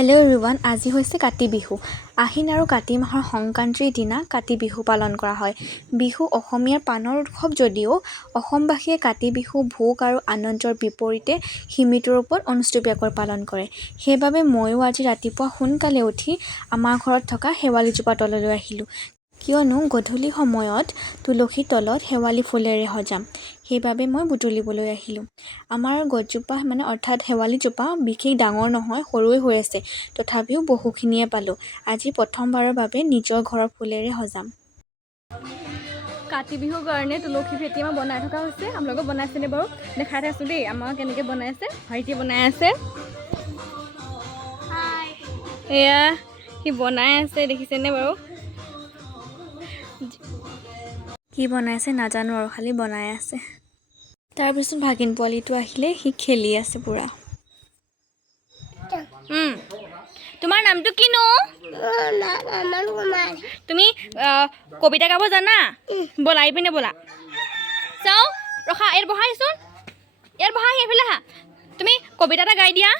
Hello' everyone, আজি হৈছে কাতি বিহু। আহিন আৰু কাতি মাহৰ সংক্ৰান্তিৰ দিনা কাতি বিহু পালন কৰা হয়। বিহু অসমীয়াৰ প্ৰাণৰ উৎসৱ যদিও অসমবাসীয়ে কাতি বিহু ভোগ আৰু আনন্দৰ বিপৰীতে সীমিত ৰূপত অনুষ্টুপীয়াকৈ পালন কৰে। সেইবাবে ময়ো আজি ৰাতিপুৱা সোনকালে উঠি আমাৰ ঘৰত থকা শেৱালিজোপা তললৈ আহিলোঁ। কিয়নো গধূলি সময়ত তুলসীৰ তলত শেৱালি ফুলেৰে সজাম। সেইবাবে মই বুটলিবলৈ আহিলোঁ। আমাৰ গছজোপা অৰ্থাৎ শেৱালিজোপা বিশেষ ডাঙৰ নহয়, সৰুৱে হৈ আছে। তথাপিও বহুখিনিয়ে পালোঁ। আজি প্ৰথমবাৰৰ বাবে নিজৰ ঘৰৰ ফুলেৰে সজাম। কাতি বিহুৰ কাৰণে তুলসী ভেটি আমাৰ বনাই থকা হৈছে। আপোনালোকক বনাইছেনে বাৰু? দেখাই আছোঁ দেই আমাৰ কেনেকৈ বনাইছে। ভাইটিয়ে বনাই আছে। এয়া সি বনাই আছে, দেখিছেনে বাৰু? কি বনাইছে নাজানো আৰু, খালি বনাই আছে। তাৰপিছত ভাগিন পোৱালিটো আহিলে, সি খেলি আছে পুৰা। তোমাৰ নামটো কিনো? তুমি কবিতা গাব জানা? বলা এইপিনে বলা। চাওঁ ৰখা, ইয়াত বহাইচোন, ইয়াত বহাই সেইফালে আহা। তুমি কবিতা এটা গাই দিয়া।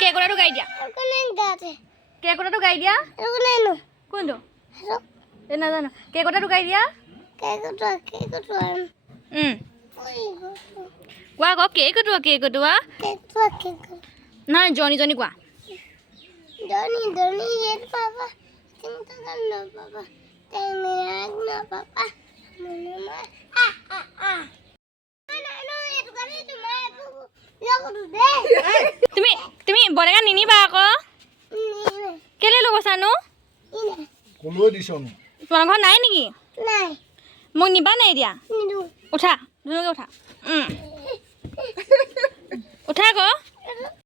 কেকটাটো গাই দিয়া। কেকটাটো গাই দিয়া। কোনটো? এই নাজানো। কেকটাটো গাই দিয়া। কোৱা আকৌ, কেকটোৱা নহয়, জনি কোৱা। তুমি বনেগা নিনিবা আকৌ। কেলে লৈ গৈছানো? তোমাৰ ঘৰত নাই নেকি? মোক নিবা নাই এতিয়া? উঠা, ধুনুকে উঠা। উঠা আকৌ।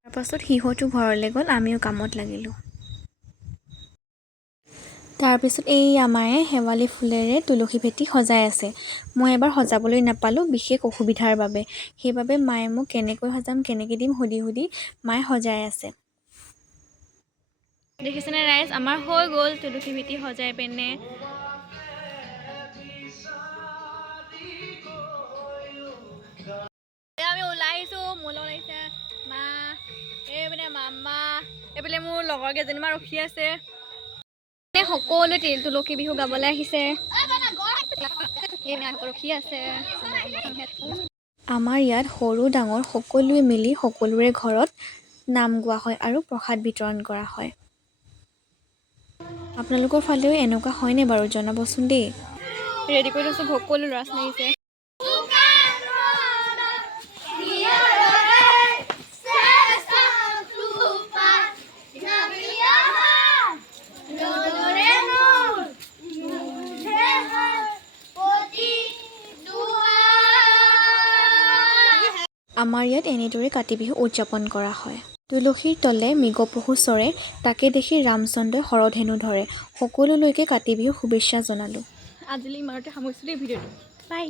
তাৰপাছত সিহঁতো ঘৰলৈ গ'ল, আমিও কামত লাগিলোঁ। তাৰপিছত এই আমাৰে শেৱালি ফুলেৰে তুলসী ভেটি সজাই আছে। মই এবাৰ সজাবলৈ নাপালোঁ বিশেষ অসুবিধাৰ বাবে। সেইবাবে মায়ে মোক কেনেকৈ সজাম, কেনেকৈ দিম সুধি মায়ে সজাই আছে। দেখিছেনে ৰাইজ, আমাৰ হৈ গ'ল তুলসী ভেটি সজাই পিনে। আমি ওলাই আহিছোঁ, মোৰ লগত আহিছে মা, এইপিনে মামা, এইফালে মোৰ লগৰ কেইজনীমান ৰখি আছে। সকলোৱে তুলসী বিহু গাবলৈ আহিছে, ৰখি আছে। আমাৰ ইয়াত সৰু ডাঙৰ সকলোৱে মিলি সকলোৰে ঘৰত নাম গোৱা হয় আৰু প্ৰসাদ বিতৰণ কৰা হয়। আপোনালোকৰ ফালেও এনেকুৱা হয়নে বাৰু? জনাবচোন দেই। ৰেডি কৰি থৈছোঁ, সকলো ল'ৰা ছোৱালী আহিছে। আমাৰ ইয়াত এনেদৰে কাতি বিহু উদযাপন কৰা হয়। তুলসীৰ তলে মৃগপহু চৰে, তাকে দেখি ৰামচন্দ্ৰই শৰধেনু ধৰে। সকলোলৈকে কাতি বিহুৰ শুভেচ্ছা জনালোঁ। আজিলৈ ইমানতে সামৰিছোঁ দেই ভিডিঅ'টো। বাই।